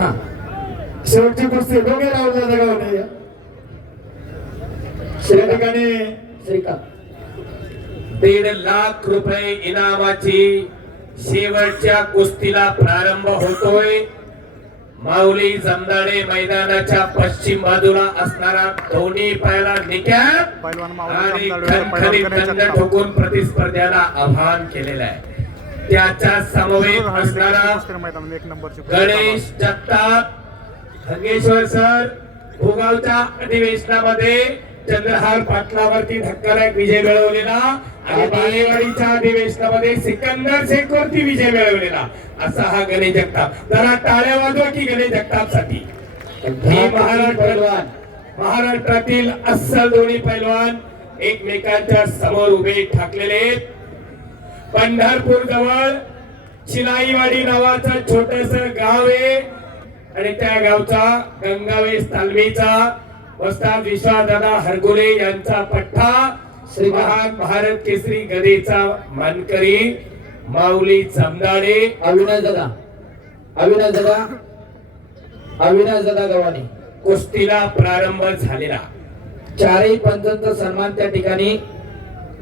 हा. शेवटची कुस्ती दोघे राहुल दादा गावणे या ठिकाणी श्रीकांत. दीड लाख रुपये इनामाची शेवटच्या कुस्तीला प्रारंभ होतोय. माऊली जमदाडे मैदानाच्या पश्चिम बाजूला असणारा दोन्ही पायला माऊली आणि ठोकून प्रतिस्पर्ध्याला आव्हान केलेलं आहे. त्याच्या समवेत असणारा गणेश जगताप धंगेश्वर सर भोगावच्या अधिवेशनामध्ये चंद्रहार पाटलावरती धक्कादायक विजय मिळवलेला आणि बालेवाडीच्या अधिवेशनामध्ये सिकंदर शेख वरती विजय मिळवलेला. असा हा गणेश जगताप. जरा टाळ्या वाजवा की गणेश जगतापसाठी हे महाराष्ट्र महाराष्ट्रातील अस्सल दोन्ही पैलवान एकमेकांच्या समोर उभे ठाकलेले आहेत. पंढरपूर जवळ चिनाईवाडी नावाचं छोटस गाव आहे. आणि त्या गावचा गंगावेस तालमीचा वस्ताद विश्वासदादा हरगुले यांचा पठ्ठा श्री महान भारत केसरी गदेचा मानकरी माऊली जमदाडे. अविनाश दादा. अविनाश दादा. अविनाश दादा गव्हाणे. कुस्तीला प्रारंभ झालेला. चारही पंचांचा सन्मान त्या ठिकाणी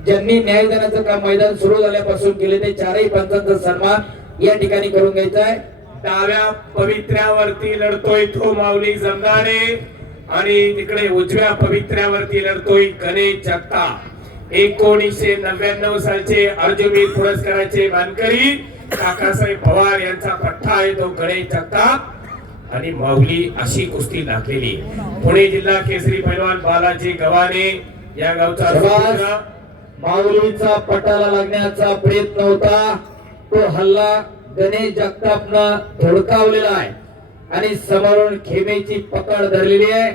ज्यांनी न्यायदानाचं काम मैदान सुरू झाल्यापासून केले ते चारही पंचांचा सन्मान या ठिकाणी करून घ्यायचा आहे. डाव्या पवित्र्यावरती लढतोय तो माऊली जमदाडे आणि तिकडे उजव्या पवित्र्यावरती लढतोय गणेश जगताप. एकोणीसशे नव्याण्णव सालचे अर्जुनवीर पुरस्काराचे मानकरी काकासाहेब पवार यांचा पठ्ठा आहे तो गणेश जगताप. आणि माऊली अशी कुस्ती लागलेली पुणे जिल्हा केसरी पैलवान बालाजी गव्हाणे या गावचा. माऊलीचा पटाला लागण्याचा प्रयत्न होता. तो हल्ला गणेश जगतापनं धडकावलेला आहे. आणि समोरून खेमेची पकड धरलेली आहे.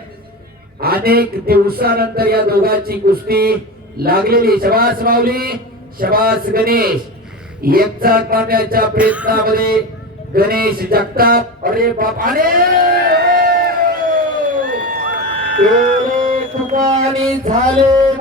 अनेक दिवसानंतर या दोघांची कुस्ती लागलेली शबास माऊली शबास गणेश. एकचा करण्याच्या प्रयत्नामध्ये गणेश जगताप. अरे बाप अरे झाले.